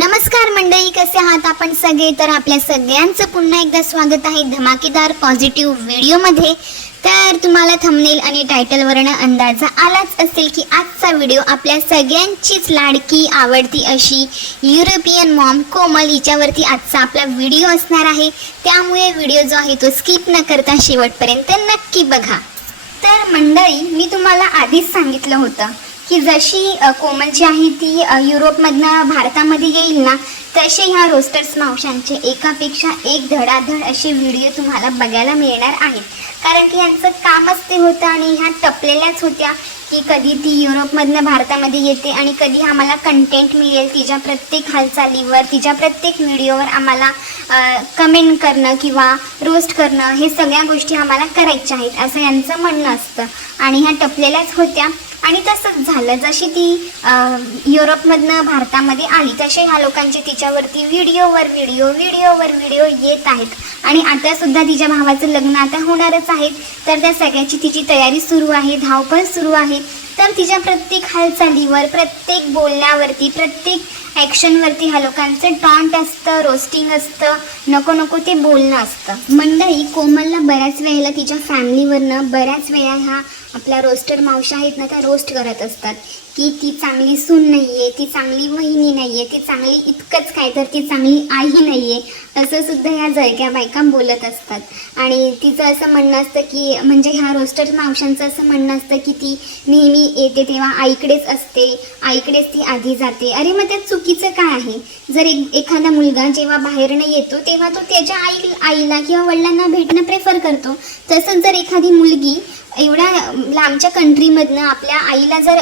नमस्कार मंडळी, कसे आहात आपण सगळे? तर आपल्या सगळ्यांचं पुन्हा एकदा स्वागत आहे धमाकेदार पॉझिटिव्ह व्हिडिओमध्ये। तर तुम्हाला थंबनेल आणि टायटलवरनं अंदाज आलाच असेल की आजचा व्हिडिओ आपल्या सगळ्यांचीच लाडकी आवडती अशी युरोपियन मॉम कोमल हिच्यावरती आजचा आपला व्हिडिओ असणार आहे। त्यामुळे व्हिडिओ जो आहे तो स्किप न करता शेवटपर्यंत नक्की बघा। तर मंडळी, मी तुम्हाला आधीच सांगितलं होतं की जशी कोमल जी आहे ती युरोपमधनं भारतामध्ये येईल ना, तसे ह्या रोस्टर्स मावशांचे एकापेक्षा एक धडाधड असे व्हिडिओ तुम्हाला बघायला मिळणार आहेत। कारण की यांचं कामच ते होतं आणि ह्या टपलेल्याच होत्या की कधी ती युरोपमधनं भारतामध्ये येते आणि कधी आम्हाला कंटेंट मिळेल तिच्या प्रत्येक हालचालीवर, तिच्या प्रत्येक व्हिडिओवर आम्हाला कमेंट करणं किंवा रोस्ट करणं, हे सगळ्या गोष्टी आम्हाला करायच्या आहेत असं यांचं म्हणणं असतं। आणि ह्या टपलेल्याच होत्या आणि तसंच झालं। जशी ती युरोपमधनं भारतामध्ये आली तसे ह्या लोकांचे तिच्यावरती व्हिडिओवर व्हिडिओ येत आहेत। आणि आता सुद्धा तिच्या भावाचं लग्न आता होणारच आहे, तर त्या सगळ्याची तिची तयारी सुरू आहे, धावपळ सुरू आहे। तर तिच्या प्रत्येक हालचालीवर, प्रत्येक बोलण्यावरती, प्रत्येक ॲक्शनवरती ह्या लोकांचं टॉन्ट असतं, रोस्टिंग असतं, नको नको ते बोलणं असतं। मंडळी, कोमलला बऱ्याच वेळेला तिच्या फॅमिलीवरनं बऱ्याच वेळा ह्या आपल्या रोस्टर मावशा आहेत ना, त्या रोस्ट करत असतात की ती चांगली सून नाही आहे, ती चांगली वहिनी नाही आहे, ती चांगली इतकंच काय तर ती चांगली आई नाही आहे, असं सुद्धा ह्या जळक्या बायका बोलत असतात। आणि तिचं असं म्हणणं असतं की म्हणजे ह्या रोस्टर मावशांचं असं म्हणणं असतं की ती नेहमी येते तेव्हा आईकडेच असते, आईकडेच ती आधी जाते। अरे मग त्यात चुकीचं काय आहे? जर एखादा मुलगा जेव्हा बाहेरनं येतो तेव्हा तो त्याच्या आईला किंवा वडिलांना भेटणं प्रेफर करतो। तसंच जर एखादी मुलगी एवढ्या लांबच्या कंट्रीमधनं आपल्या आईला जर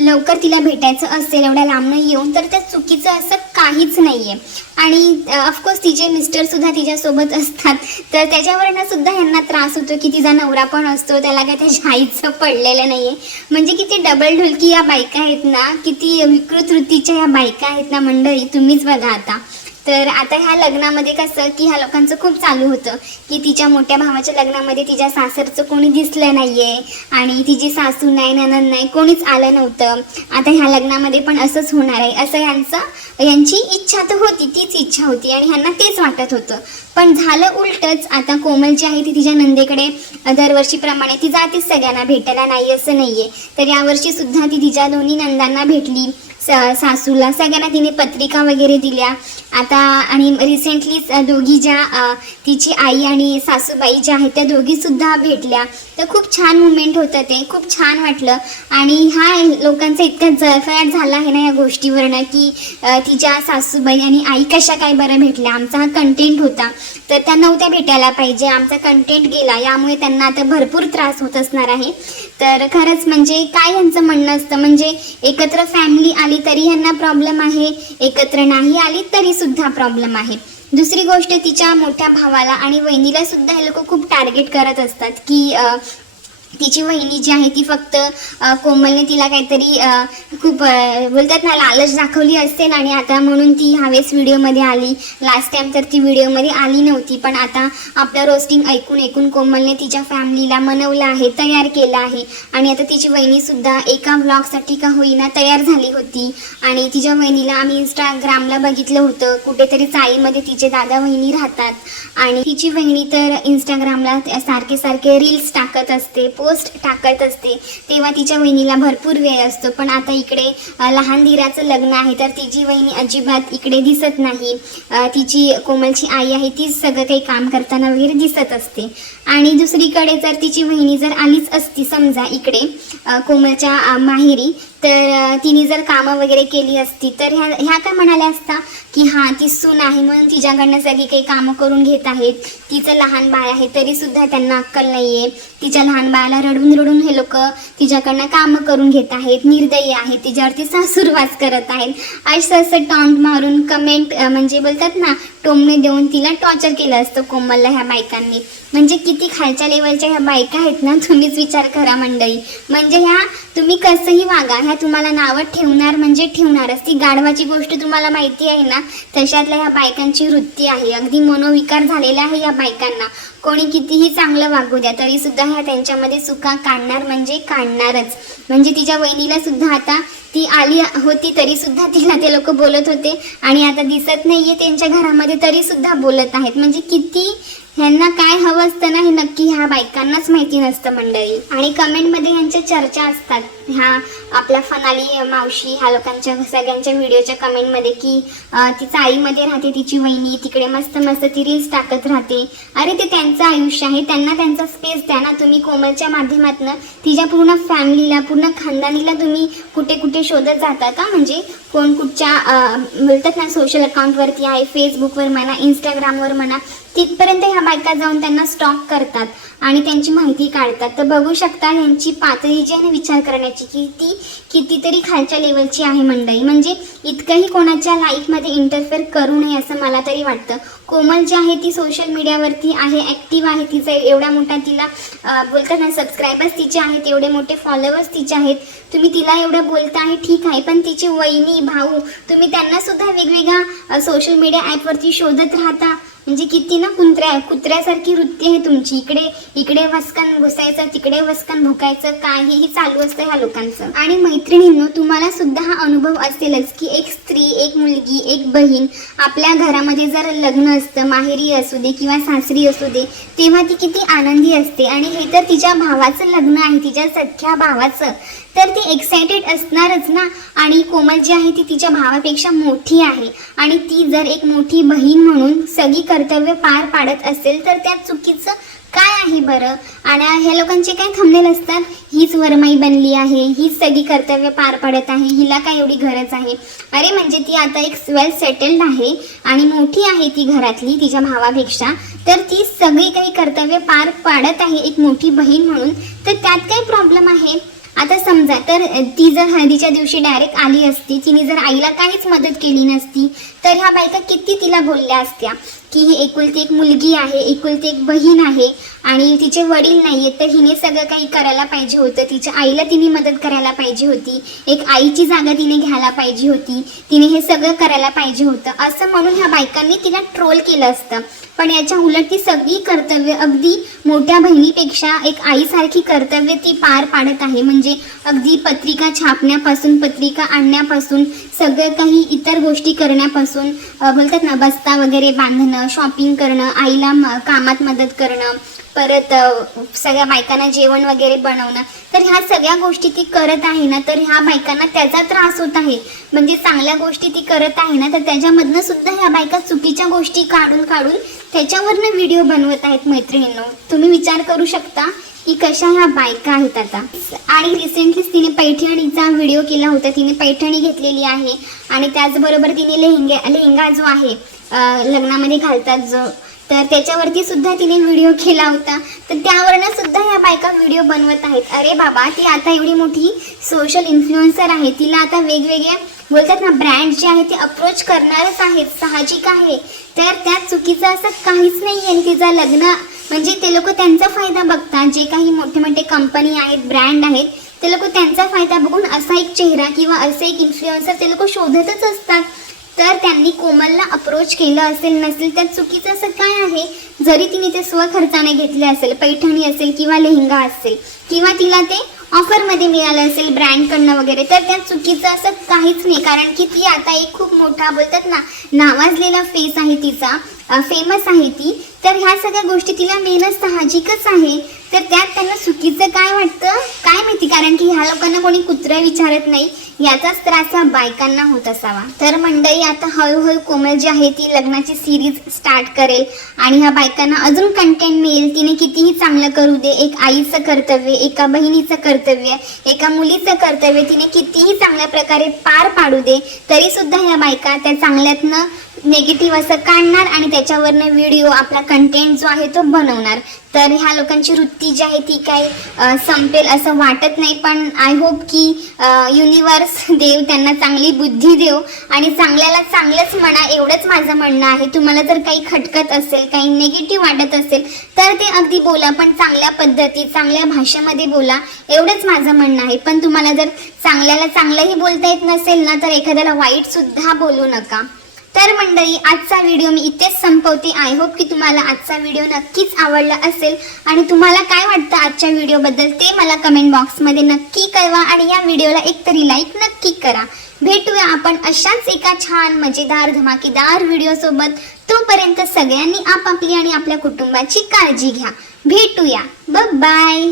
लवकर तिला भेटायचं असेल एवढ्या लांबनं येऊन, तर त्यात चुकीचं असं काहीच नाही आहे। आणि ऑफकोर्स तिचे मिस्टरसुद्धा तिच्यासोबत असतात, तर त्याच्यावरनं सुद्धा ह्यांना त्रास होतो की तिचा नवरा पण असतो, त्याला काय त्याच्या आईचं पडलेलं नाही आहे। म्हणजे किती डबल ढोलकी या बायका आहेत ना, किती विकृत वृत्तीच्या या बायका आहेत ना मंडळी, तुम्हीच बघा आता। तर आता ह्या लग्नामध्ये कसं की ह्या लोकांचं खूप चालू होतं की तिच्या मोठ्या भावाच्या लग्नामध्ये तिच्या सासरचं कोणी दिसलं नाही आहे आणि तिची सासू नाही, नणंद नाही, कोणीच आलं नव्हतं। आता ह्या लग्नामध्ये पण असंच होणार आहे असं यांची इच्छा तर होती, तीच इच्छा होती आणि ह्यांना तेच वाटत होतं। पण झालं उलटंच। आता कोमल जी आहे ती तिच्या नंदेकडे दरवर्षीप्रमाणे ती जातेच सगळ्यांना भेटायला, नाही असं नाही आहे। तर यावर्षी सुद्धा ती तिच्या दोन्ही नंदांना भेटली, सासूला सगळ्यांना तिने पत्रिका वगैरे दिल्या आता। आणि रिसेंटलीच दोघी ज्या तिची आई आणि सासूबाई ज्या आहेत त्या दोघीसुद्धा भेटल्या, तर खूप छान मुमेंट होतं, ते खूप छान वाटलं। आणि ह्या लोकांचा इतका जळफळाट झाला आहे ना या गोष्टीवरनं की तिच्या सासूबाई आणि आई कशा काय बरं भेटल्या, आमचा हा कंटेंट होता तर त्या नव्हत्या भेटायला पाहिजे, आमचा कंटेंट गेला, यामुळे त्यांना आता भरपूर त्रास होत असणार आहे। तर खरंच म्हणजे काय यांचं म्हणणं असतं, म्हणजे एकत्र फॅमिली आली तरी यांना प्रॉब्लेम आहे, एकत्र नाही आली तरी सुद्धा प्रॉब्लेम आहे। दुसरी गोष्ट, तिच्या मोठ्या भावाला आणि वहिनीला सुद्धा हे लोक खूप टार्गेट करत असतात की तिची वहिनी जी आहे ती फक्त कोमलने तिला काहीतरी खूप बोलतात ना लालच दाखवली असेल आणि आता म्हणून ती ह्यावेळेस व्हिडिओमध्ये आली, लास्ट टाइम तर ती व्हिडिओमध्ये आली नव्हती। पण आता आपलं रोस्टिंग ऐकून कोमलने तिच्या फॅमिलीला मनवलं आहे, तयार केलं आहे। आणि आता तिची वहिनीसुद्धा एका व्लॉगसाठी का होईना तयार झाली होती आणि तिच्या वहिनीला आम्ही इंस्टाग्रामला बघितलं होतं, कुठेतरी चाळीमध्ये तिचे दादा वहिनी राहतात आणि तिची वहिनी तर इंस्टाग्रामला सारखे रील्स टाकत असते, पोस्ट टाकत असते, तेव्हा तिच्या वहिनीला भरपूर वेळ असतो। पण आता इकडे लहान धीराचं लग्न आहे तर तिची वहिनी अजिबात इकडे दिसत नाही, तिची कोमलची आई आहे तीच सगळं काही काम करताना वगैरे दिसत असते। आणि दुसरीकडे जर तिची वहिनी जर आलीच असती समजा इकडे कोमलच्या माहेरी, तर तिने जर कामं वगैरे केली असती तर ह्या काय म्हणाल्या असता की हां ती सून आहे म्हणून तिच्याकडनं सगळी काही कामं करून घेत आहेत, तिचं लहान बाळ आहे तरीसुद्धा त्यांना अक्कल नाही आहे, तिच्या लहान बाळाला रडून हे लोक तिच्याकडनं कामं करून घेत आहेत, निर्दयी आहेत, तिच्यावरती सासूरवास करत आहेत, असं टॉन्ट मारून कमेंट म्हणजे बोलतात ना टोमणे देऊन तिला टॉर्चर केलं असतं कोमलला ह्या बायकांनी। म्हणजे किती खालच्या लेवलच्या ह्या बायका आहेत ना, तुम्हीच विचार करा मंडळी। म्हणजे ह्या तुम्ही कसंही वागा, ह्या तुम्हाला नावं ठेवणार म्हणजे ठेवणारच. ती गाढवाची गोष्ट तुम्हाला माहिती आहे ना, तशातल्या ह्या बायकांची वृत्ती आहे. अगदी मनोविकार झालेला आहे या बायकांना. कोणी कितीही चांगलं वागू द्या तरी सुद्धा ह्या त्यांच्यामध्ये चुका काढणार म्हणजे काढणारच. म्हणजे तिच्या वहिनीला सुद्धा आता ती आली होती तरी सुद्धा तिला ते लोक बोलत होते आणि आता दिसत नाहीये त्यांच्या घरामध्ये तरी सुद्धा बोलत आहेत. म्हणजे किती ह्यांना काय हवं असतं ना, हे नक्की ह्या बायकांनाच माहिती नसतं मंडळी. आणि कमेंटमध्ये ह्यांच्या चर्चा असतात ह्या आपल्या फनाली मावशी ह्या लोकांच्या सगळ्यांच्या व्हिडिओच्या कमेंटमध्ये की ती चाळीमध्ये राहते तिची वहिनी, तिकडे मस्त मस्त ती रील्स टाकत राहते. अरे ते त्यांचं आयुष्य आहे, त्यांना त्यांचा स्पेस द्या ना. तुम्ही कोमलच्या माध्यमातून तिच्या पूर्ण फॅमिलीला पूर्ण खानदानीला तुम्ही कुठे कुठे शोधत जाता का? म्हणजे कोण कुठच्या बोलतात ना सोशल अकाउंटवरती आहे, फेसबुकवर म्हणा, इंस्टाग्रामवर म्हणा, तिथपर्यंत ह्या बायका जाऊन त्यांना स्टॉक करतात आणि त्यांची माहिती काढतात. तर बघू शकता यांची पातळी जी आहे ना विचार करण्याची की ती कितीतरी खालच्या लेवलची आहे मंडळी. म्हणजे इतकंही कोणाच्या लाईफमध्ये इंटरफेअर करू नये असं मला तरी वाटतं. कोमल जी आहे ती सोशल मीडियावरती आहे, ॲक्टिव्ह आहे. तिचा एवढा मोठा तिला बोलतात ना सबस्क्रायबर्स तिचे आहेत, एवढे मोठे फॉलोअर्स तिचे आहेत. तुम्ही तिला एवढं बोलता आहे ठीक आहे, पण तिची वहिनी भाऊ तुम्ही त्यांना सुद्धा वेगवेगळ्या सोशल मीडिया ॲपवरती शोधत राहता. म्हणजे किती ना कुत्र्यासारखी वृत्ती आहे तुमची. इकडे वस्कन घुसायचं, तिकडे वस्कन भुकायचं, काहीही चालू असतं ह्या लोकांचं. आणि मैत्रिणींनो, तुम्हाला सुद्धा हा अनुभव असेलच की एक स्त्री, एक मुलगी, एक बहीण आपल्या घरामध्ये जर लग्न असतं, माहेरी असू दे किंवा सासरी असू दे, तेव्हा ती किती आनंदी असते. आणि हे तर तिच्या भावाचं लग्न आहे, तिच्या सख्ख्या भावाचं, तर ती एक्सायटेड असणारच ना. आणि कोमल जी आहे ती तिच्या भावापेक्षा मोठी आहे आणि ती जर एक मोठी बहीण म्हणून सगळी कर्तव्य पार पाडत असेल तर त्यात चुकीचं काय आहे बरं? आणि ह्या लोकांचे काय थंबनेल असतात, हीच वरमाई बनली आहे, हीच सगळी कर्तव्य पार पाडत आहे, हिला काय एवढी गरज आहे? अरे म्हणजे ती आता एक वेल सेटल्ड आहे आणि मोठी आहे ती घरातली तिच्या भावापेक्षा, तर ती सगळी काही कर्तव्य पार पाडत आहे एक मोठी बहीण म्हणून, तर त्यात काही प्रॉब्लेम आहे? आता समजा तर ती जर हळदीच्या दिवशी डायरेक्ट आली असती, तिने जर आईला काहीच मदत केली नसती, तर ह्या बायका किती तिला बोलल्या असत्या की ही एकुलती एक मुलगी आहे, एकुलती एक बहीण आहे आणि तिचे वडील नाही आहेत, तर हिने सगळं काही करायला पाहिजे होतं, तिच्या आईला तिने मदत करायला पाहिजे होती, एक आईची जागा तिने घ्यायला पाहिजे होती, तिने हे सगळं करायला पाहिजे होतं असं म्हणून ह्या बायकांनी तिला ट्रोल केलं असतं. पण याच्या उलट ती सगळी कर्तव्य अगदी मोठ्या बहिणीपेक्षा एक आईसारखी कर्तव्य ती पार पाडत आहे. म्हणजे अगदी पत्रिका छापण्यापासून, पत्रिका आणण्यापासून, सगळं काही इतर गोष्टी करण्यापासून, बोलतात ना बस्ता वगैरे बांधणं, शॉपिंग करणं, आईला कामात मदत करणं, परत सगळ्या बायकांना जेवण वगैरे बनवणं, तर ह्या सगळ्या गोष्टी ती करत आहे ना, तर ह्या बायकांना त्याचा त्रास होत आहे. म्हणजे चांगल्या गोष्टी ती करत आहे ना, तर त्याच्यामधनं सुद्धा ह्या बायका चुकीच्या गोष्टी काढून त्याच्यावरनं व्हिडिओ बनवत आहेत. मैत्रिणींनो, तुम्ही विचार करू शकता की कशा ह्या बायका आहेत आता. आणि रिसेंटलीच तिने पैठणीचा व्हिडिओ केला होता, तिने पैठणी घेतलेली आहे आणि त्याचबरोबर तिने लेहंगा जो आहे लग्नामध्ये घालतात जो, तर त्याच्यावरती सुद्धा तिने व्हिडिओ केला होता. तर त्यावरनं सुद्धा ह्या बायका व्हिडिओ बनवत आहेत. अरे बाबा, ती आता एवढी मोठी सोशल इन्फ्लुएन्सर आहे, तिला आता वेगवेगळ्या बोलतात ना ब्रँड जे आहे ते अप्रोच करणारच आहेत, साहजिक आहे. तर त्यात चुकीचं असं काहीच नाही आहे. तिचं लग्न म्हणजे ते लोक त्यांचा फायदा बघतात, जे काही मोठे मोठे कंपनी आहेत, ब्रँड आहेत, ते लोक त्यांचा फायदा बघून असा एक चेहरा किंवा असं एक इन्फ्लुएन्सर ते लोक शोधतच असतात. तर त्यांनी कोमलला अप्रोच केलं असेल नसेल तर चुकीचं असं काय आहे? जरी तिने ते स्वखर्चाने घेतले असेल, पैठणी असेल किंवा लेहंगा असेल किंवा तिला ते ऑफरमध्ये मिळालं असेल ब्रँडकडनं वगैरे, तर त्यात चुकीचं असं काहीच नाही. कारण की ती आता एक खूप मोठा बोलतात ना नावाजलेला फेस आहे तिचा, फेमस आहे ती. तर ह्या सगळ्या गोष्टी तिला मिळणं साहजिकच आहे. तर त्यात त्यांना चुकीचं काय वाटतं काय माहिती, कारण की ह्या लोकांना कोणी कुत्रं विचारत नाही, याचाच त्रास ह्या बायकांना होत असावा. तर मंडळी, आता हळूहळू कोमल जी आहे ती लग्नाची सिरीज स्टार्ट करेल आणि ह्या बायकांना अजून कंटेंट मिळेल. तिने कितीही चांगलं करू दे, एक आईचं कर्तव्य, एका बहिणीचं कर्तव्य, एका मुलीचं कर्तव्य तिने कितीही चांगल्या प्रकारे पार पाडू दे, तरी सुद्धा ह्या बायका त्या चांगल्यातनं नेगेटिव्ह असं काढणार आणि त्याच्यावरनं व्हिडिओ आपला कंटेंट जो आहे तो बनवणार. तर ह्या लोकांची वृत्ती जी आहे ती काय संपेल असं वाटत नाही. पण आय होप की युनिवर्स देव त्यांना चांगली बुद्धी देव आणि चांगल्याला चांगलंच म्हणा, एवढंच माझं म्हणणं आहे. तुम्हाला जर काही खटकत असेल, काही नेगेटिव्ह वाटत असेल तर ते अगदी बोला, पण चांगल्या पद्धतीत चांगल्या भाषेमध्ये बोला, एवढंच माझं म्हणणं आहे. पण तुम्हाला जर चांगल्याला चांगलंही बोलता येत नसेल ना, तर एखाद्याला वाईट सुद्धा बोलू नका. तर मंडळी, आजचा व्हिडिओ मी इथेच संपवते. आय होप की तुम्हाला आजचा व्हिडिओ नक्कीच आवडला असेल आणि तुम्हाला काय वाटतं आजच्या व्हिडिओबद्दल ते मला कमेंट बॉक्समध्ये नक्की कळवा आणि या व्हिडिओला एक तरी लाईक नक्की करा. भेटूया आपण अशाच एका छान मजेदार धमाकेदार व्हिडिओ सोबत. तोपर्यंत सगळ्यांनी आपापली आणि आपल्या कुटुंबाची काळजी घ्या. भेटूया. बाय.